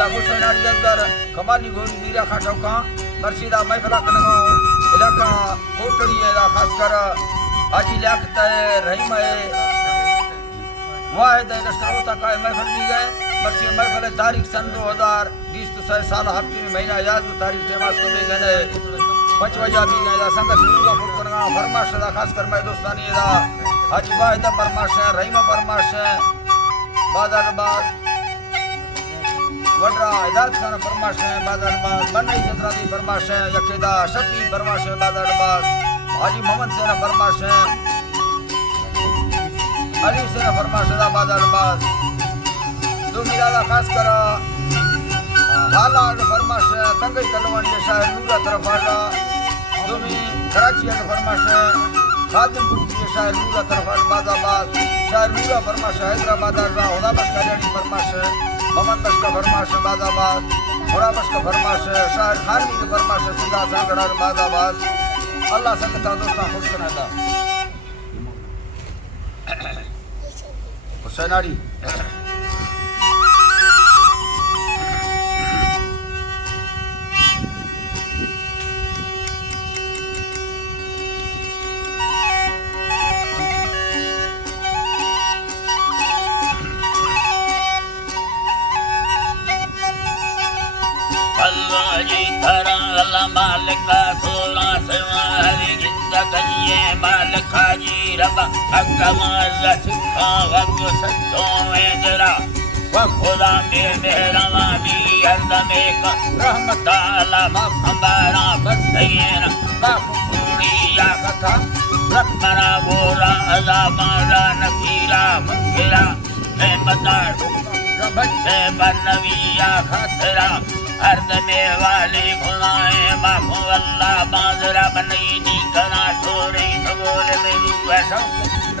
अल्लाह हुसैन अली अजगर कमाली गोरी मीरा खाटो का मर्शिदा महफिला कनगा इलाका कोटड़ी है खासकर हाजी लियाकत है रहीम है वाहिद लश्कर तक महफिल दी गए मर्शी महफिल तारीख सन 2020 तो 6 साल हफ्ते में महीना याद तारीख टेमास को भी गए 5 वजह भी गए संगत गुरुगा फुरकनगा फरमाश दा खासकर मैं दोस्तानी दा हाजी वाहिद फरमाश है रहीम फरमाश है बाजार बाद वडरा हिदायत खान फरमाश है बाजार बाद बनई चंद्रादी फरमाश है यकेदा शफी फरमाश है बाजार बाद हाजी मोहम्मद सेना फरमाश है अली सेना फरमाश है बाजार बाद दो मिलादा खास कर हालात फरमाश है तंगई कलवानी शायर नूरा तरफ आला दो मी कराची के फरमाश है खादिमपुर की शायर नूरा तरफ आला बाजाबाद शायर नूरा फरमाश हैदराबाद आला हुदा बश कल्याणी फरमाश है मोहम्मद बश का फरमाश है बाजाबाद हुदा बश का फरमाश है शायर खानवी की फरमाश है सीधा सांगड़ा बाजाबाद अल्लाह संगता दोस्ता खुश करादा हुसैन अली मालिका सोला सेवा हरि जिंदा कहिए मालिका जी रबा अकमाल सिखा वग सत्तो में जरा व खुदा में मेहरवा भी हरदमे का रहमत अला मखबारा बसयेन बाखुड़ी या कथा रखना बोरा अला मारा नकीरा मंगिरा मैं बता बच्चे बनविया खतरा अर्ध में वाली खुदाए बाखु अल्लाह बाजरा बनई नी कना छोरे सगोल में रूह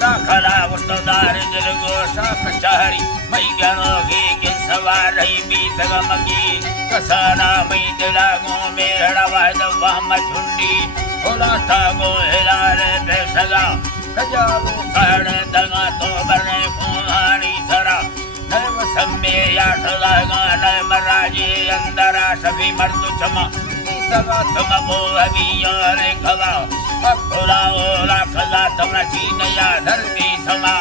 राखला वटदार दिल गोशा कचहरी मई गनोगी के सवार रही भी तगमगी कसाना मई दिला गो मेरा वाद वहम झुंडी होला तागो हिलारे बेसगा कजालो काड़े दगा तो बरने कुहानी सरा नव सम्मे याठलागा नव मराजे अंदरा सभी मर्द चमा तगा तुम बो अभी यारे खवा अखुला ओला खला तुमरा चीनया धरती समा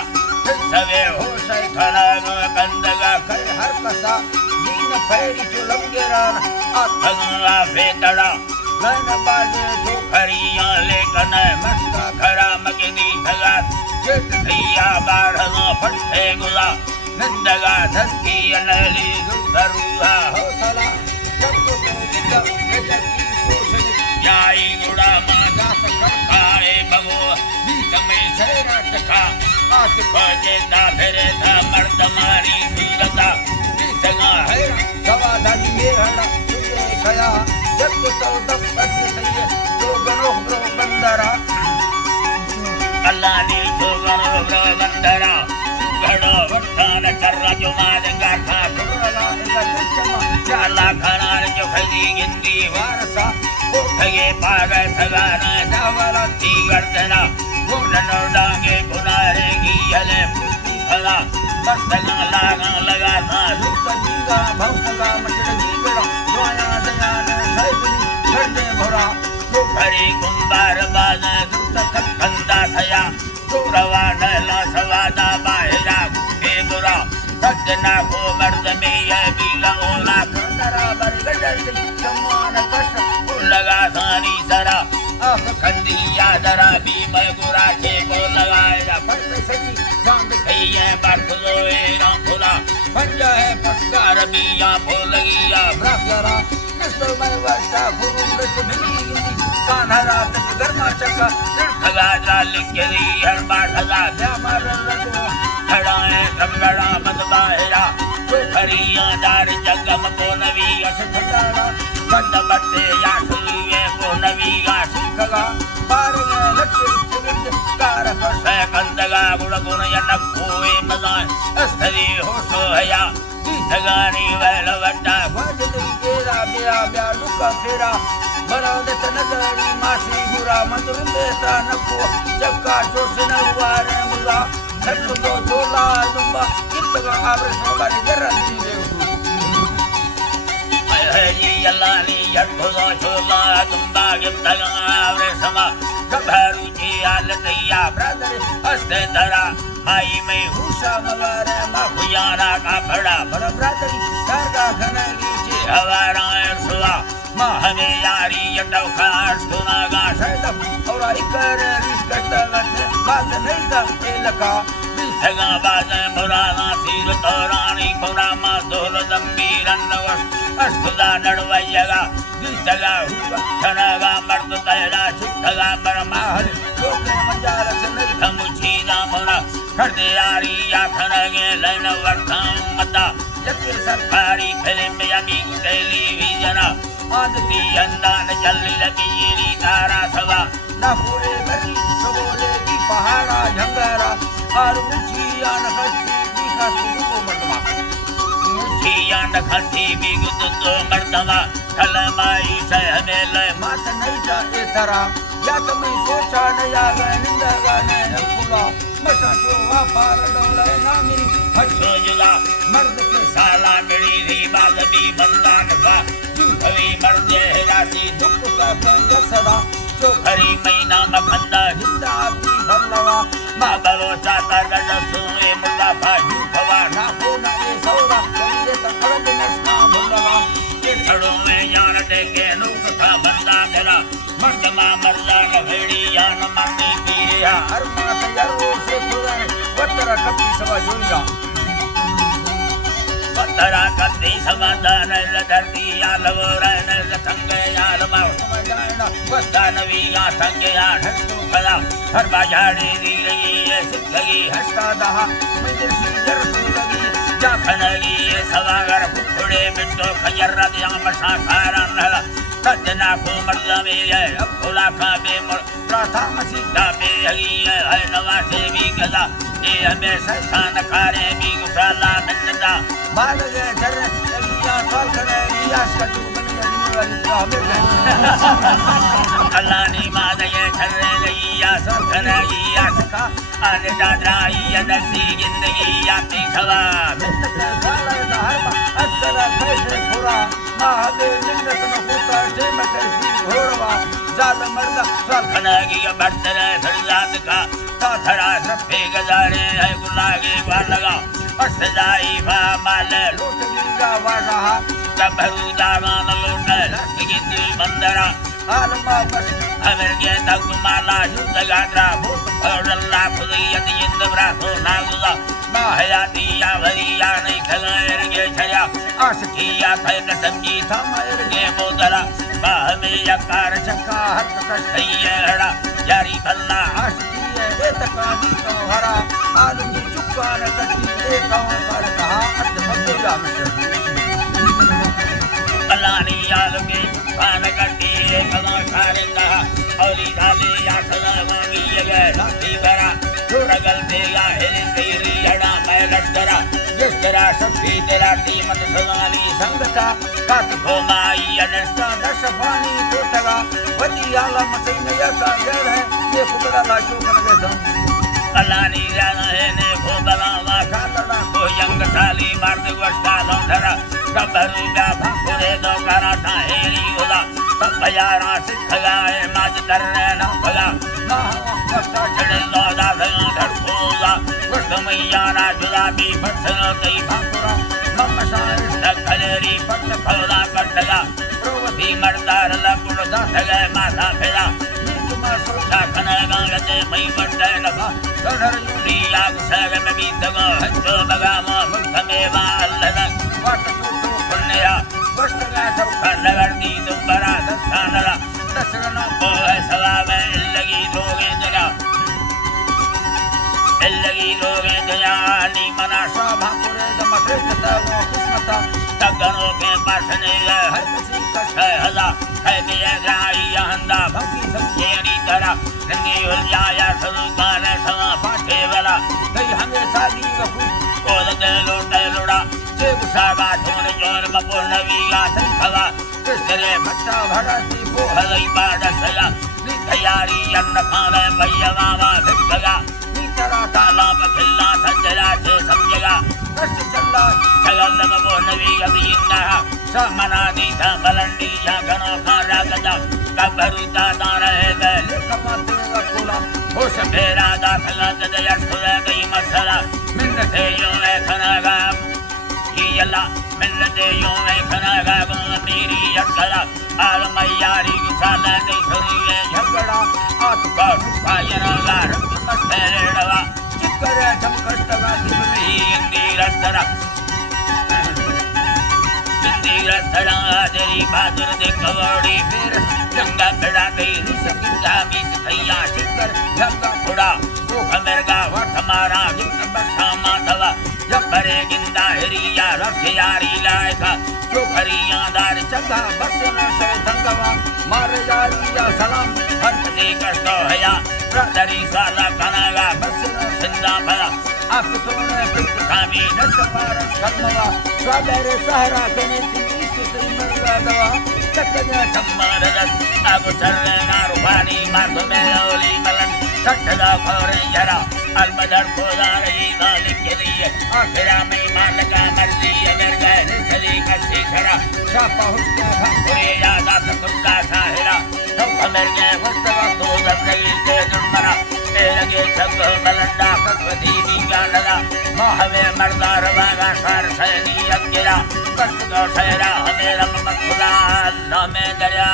सवे हो सै थना कंदगा कर हर कसा दीन फेरी जो लंगेरान आथंगा फेतड़ा नन बाजे जो खरिया लेकन मस्ता खरा मगनी थगा जेठ थैया बाढ़ना फटे गुला नंदगा धरती अनली दुरुहा हौसला जब तो विद्या की सोचने जाई गुड़ा मादा सखाए भगो भी समय सेरा टका आस खोजे ता फिरे था मर्द मारी सूरता भी संगा है सवा दादी में हड़ा तुझे खया जब तो दब बच सही तो गनो ब्रो बंदरा अल्लाह ने जो गनो ब्रो बंदरा गड़ो वठान कर्रा जो मादंगा था कुरला इला चमा जाला खनार जो खजी गिंदी वारसा उठगे पागे सगाना दावला ती गर्दना गुणनो डांगे गुनारे की हले फला बस्तगा लगा था रुपजीगा भौकगा मचड़ जीगड़ा जोया दयान सैबनी गर्दे भरा जो खरी कुंबार बाजा दुत खंदा थया रवा नला सवादा बाहिरा गुटे बुरा सजना को मर्द में ये बीला ओला कंदरा बरगडल समान कष्ट लगा सानी सरा आख खंदिया दरा भी मैं बुरा के को लगाया फर्क सची सांग कहिए बरखलोए ना फुला पंजा है पस्कार बिया फुलगिया ब्रखरा नस्ल में वर्षा फुरुंड सुनली कान्हरा तक गर्मा चक्का खगा जाल के हर बाठला ब्यामर रतो खड़ाए सब गड़ा मत बाहरा तो खरिया दार जगम को नवी अस खटारा बट बटे याठलिए को नवी गास खगा पार में लक्ष्य चिगित कार फसे कंदगा गुण गुण यन कोए मजा अस्थरी हो सोया दीथगानी वैल वटा भजदी केरा ब्या ब्या लुका फेरा बरादत नगरी मासी बुरा मंदर बेता नको जक्का जोशन वारे मुला सट्टो तो जोला दुंबा कितगा आवर सोबारी जरती देव जी अल्लानी यठुदो छोला तुम्बा गिब्दगा समा गभरुची आलतैया ब्रदर हस्ते धरा माई में हुशा मवारे माखुयाना का बड़ा बर ब्रदरी दरगा खनगी ची हवारा सुवा मां हमें यारी यटव खास सुनागा शैदम और इकर रिस्कटवत बात नहीं का एलका बिसगा बाजे मुराना सिर तोरानी पुरामा दोल दंबीरन वस अस्तुदा नडवयगा बिसगा हुआ खनगा मर्द तैला छिटगा बरमाहल लोके मजार से नहीं खमुची दामना करदे यारी या खनगे लेन वर्तम मता यके सरकारी फिल्म यानी टेलीविजन आदती अंदान जल्ली लगी तारा सवा न हुए बरी सबोले की पहाड़ा झंगरा और मुझिया न खती का सुबह मर्दमा मुझिया न खती भी गुद मर्दमा कलमाई से हमें ले मात नहीं जा ए तरह या तुम्हें सोचा न या निंदा न खुला मसा जो वापार डोले ना मेरी हटो जुगा मर्द के साला मिली री बागबी बंदान का अभी मर्दे राशि दुख का कंज सदा जो भरी महीना मखंदा जिंदा आपकी भलवा माँ बलोचा तरगज सुए मुल्ला भाजू खवा ना हो ना ये सौरा कंजे तकड़क नस्का भलवा ये छड़ों में यान देखे नुक था बंदा तेरा मर्द माँ मर्दा नभेड़ी यान मरनी पीरिया हर माँ तैयारों से खुदा वत्तरा कपी सवा जोनिया तरा कत्ती समाधान धरती यालव रहन संगे यालवा समझाना वस्ता नवी या संगे या ढंडू खला हर बाजारे दी रही है सिद्धगी हस्ता दहा मंदिर सिंजर सुलगी जा खनगी ये सवागर फुफड़े बिट्टो खजर दिया मसा खारा नला सजना को मर्दा में है अब खुला खा बे प्रथा मसीदा पे है नवा से भी गदा ये हमें संस्थान खारे भी गुसाला मिलता बाल के चर या साल करे या शटू बन गई हमें अल्लाह ने माद ये चरे नहीं या साल करे या सका आने दादा ये नसी जिंदगी याती सवा मिलता साला हर अत्तरा कैसे पूरा मां हमें मिन्नत न होता जे मकर की घोड़वा जाल मर्दा साल खनागी या बर्तन सरजात का ताथरा सफे गजारे है गुलागे वालगा असदाई भा माल लूट गिरा वाला कबरू दामान लूट लस्तिगित बंदरा आलमा बस अमर के तक माला युद्ध गात्रा भूत फरल्ला खुदियत इंद्रा तो नागुला माहयाती या भरिया नहीं खगर के छया आसकिया थे न समझी था मर के बोदरा बाह में यकार चक्का हर कसैया हड़ा यारी भल्ला आसकी है तकादी तो हरा आदमी चुप्पा न कटी एक पर कहा अत बंदोला में अलानी आलगे पान कटी कदा सारे कहा औली डाले या खला मांगी ये राती भरा रगल पे या हेली तेरी हड़ा मैं लटकरा जिस तरह सभी तेरा कीमत सगानी संगता कत घोमाई अनस्ता दशफानी कोटगा वती आलम सैन या का जर है ये फुकरा लाशो कर दे दम अलानी जाना है ने भो बलावा खालड़ा को यंग साली मर्द वस्ता लौंधरा कबरू का भकुरे दो कराटा हेरी होला तब भयारा सिद्धगा है माज करने न भगा वस्ता चढ़े दौदा भगा धड़कोगा वस्त मैयारा जुलाबी भटसनो कई भाकुरा मम्मसा इष्ट खलेरी पट फौला कटगा प्रोवती मर्दार लकुड़ दासगे माथा फेरा नीतुमा सोचा खनेगा लगे मई बट्टे नभा दधर यूली आग सग में बीतगो हंचो बगामा मुक्त मेवा अल्लदा वाट चूटो खुलनेया वस्तगा चौखा नगर दी दुबरा दस्थानला दसरनो को है सवा में लगी दोगे जगा लगी दोगे जया नी मना शोभा पुरे जमते तवो किस्मत तगनो के पासने हर किसी का 6000 है बे राई हंदा भक्ति समझेरी तरह नंगी हुल जाया शुरू गाने सवा पाछे वाला कई हमेशा दी वफू को लगे लोटे लोड़ा जे गुसागा छोड़ जोर बपुर नवी आसन खवा किसरे भट्टा भड़ती वो हलई बाड़ सया नी तैयारी अन्न खाने भैया मामा भिगगा नी तरा ताला बखिल्ला संजला से समझेगा कष्ट चल्ला जगल नम वो नवी अभी इन्ना समनादी था बलंडी जा गनो खारा गजा कबरुता दाना है बैल कमाते वकोला होश फेरा दाखला गया खुदा गई मसला मिन्नते यो है खनागा यल्ला मिन्नते यो है खनागा गो मेरी यकला आल मैयारी साला दे सरिए झगड़ा आत का फायरा गार मस्तेड़वा चिकरे चमकटगा दिखली नीरतरा रतरा तेरी बहादुर दे कवड़ी फिर जंगा खड़ा गई रुसकिंगा बीस भैया शिकर जंगा खुड़ा भूख मिर्गा वट मारा जिंद बसा माधवा जब भरे गिंदा हिरिया रख यारी लायका जो खरिया दार चंगा बस न से दंगवा मार यारिया सलाम हट दे कष्ट हया ब्रदरी साला कनागा बस न सिंदा भला आप सोने पिट खामी न सवार शर्मवा स्वागरे सहरा कने दवा चक्कर सम्मानस अब चलने नारुवानी मार्ग में ओली मलन चट्टगा खोरे जरा अलबदर खोदा रही मालिक के लिए आखिरा में मालिका मर्जी अमर गए निचली कशी खड़ा शापा हुस्का भंपुरे यादा सकुंदा साहिरा सब अमर गए वस्तवा तो दब गई के जुर्मना लगे छग मलंडा कसवती दी गांडला मोहवे मर्दा रवागा सार सैनी अगिरा कष्ट का ठहरा हमें रम मत खुदा न में दरिया